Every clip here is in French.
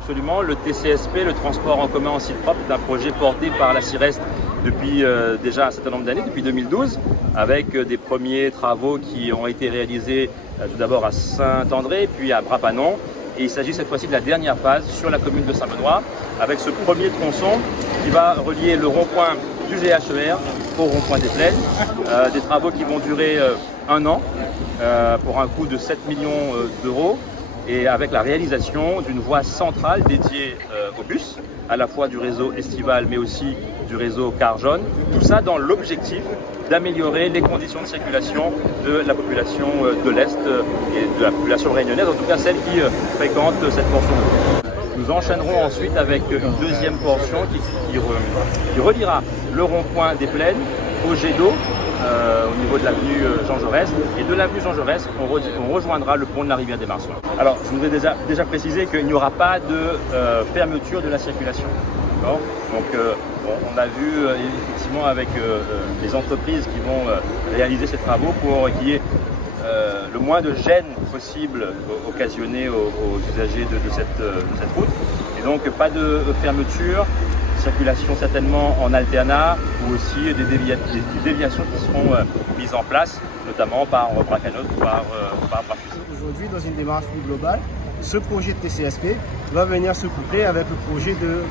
absolument. Le TCSP, le transport en commun en site propre, est un projet porté par la CIREST depuis déjà un certain nombre d'années, depuis 2012, avec des premiers travaux qui ont été réalisés tout d'abord à Saint-André, puis à Brapanon. Et il s'agit cette fois-ci de la dernière phase sur la commune de Saint-Benoît, avec ce premier tronçon qui va relier le rond-point du GHER au rond-point des Plaines. Des travaux qui vont durer un an pour un coût de 7 millions d'euros et avec la réalisation d'une voie centrale dédiée aux bus, à la fois du réseau estival mais aussi du réseau car jaune. Tout ça dans l'objectif d'améliorer les conditions de circulation de la population de l'Est et de la population réunionnaise, en tout cas celle qui fréquente cette portion de route. Nous enchaînerons ensuite avec une deuxième portion qui reliera le rond-point des Plaines au jet d'eau au niveau de l'avenue Jean Jaurès. Et de l'avenue Jean Jaurès, on rejoindra le pont de la rivière des Marsouins. Alors, je voudrais déjà préciser qu'il n'y aura pas de fermeture de la circulation. Donc, on a vu effectivement avec les entreprises qui vont réaliser ces travaux pour qu'il y ait le moins de gêne possible occasionné aux usagers de cette route. Et donc, pas de fermeture. Circulation certainement en alternat ou aussi des déviations qui seront mises en place, notamment par Bracanote ou par Brafus. Aujourd'hui, dans une démarche plus globale, ce projet de TCSP va venir se coupler avec le projet de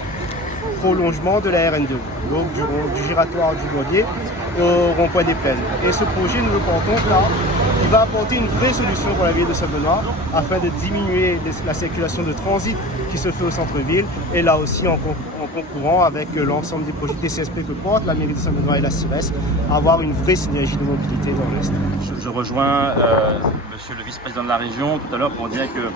prolongement de la RN2, donc du giratoire du Bordier au rond-point des Plaines. Et ce projet, nous le portons car il va apporter une vraie solution pour la ville de Saint-Benoît afin de diminuer la circulation de transit qui se fait au centre-ville et là aussi en concourant avec l'ensemble des projets TCSP que porte la mairie de Saint-Benoît et la CIRES, avoir une vraie synergie de mobilité dans l'Est. Je rejoins monsieur le vice-président de la région tout à l'heure pour dire que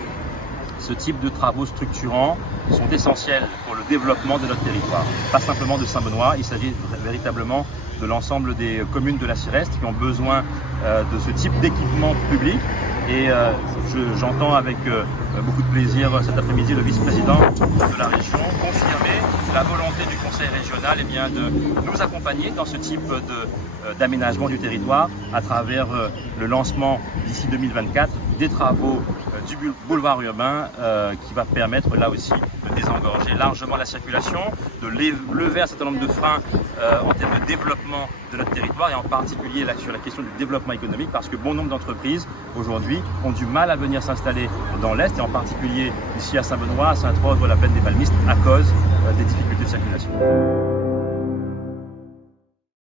ce type de travaux structurants sont essentiels pour le développement de notre territoire. Pas simplement de Saint-Benoît, il s'agit véritablement de l'ensemble des communes de la CIREST qui ont besoin de ce type d'équipement public. Et j'entends avec beaucoup de plaisir cet après-midi le vice-président de la région confirmer la volonté du conseil régional de nous accompagner dans ce type d'aménagement du territoire à travers le lancement d'ici 2024 des travaux du boulevard urbain qui va permettre là aussi de désengorger largement la circulation, de lever un certain nombre de freins en termes de développement de notre territoire et en particulier là, sur la question du développement économique parce que bon nombre d'entreprises aujourd'hui ont du mal à venir s'installer dans l'Est et en particulier ici à Saint-Benoît, à Sainte-Rose ou à la plaine des Palmistes à cause des difficultés de circulation.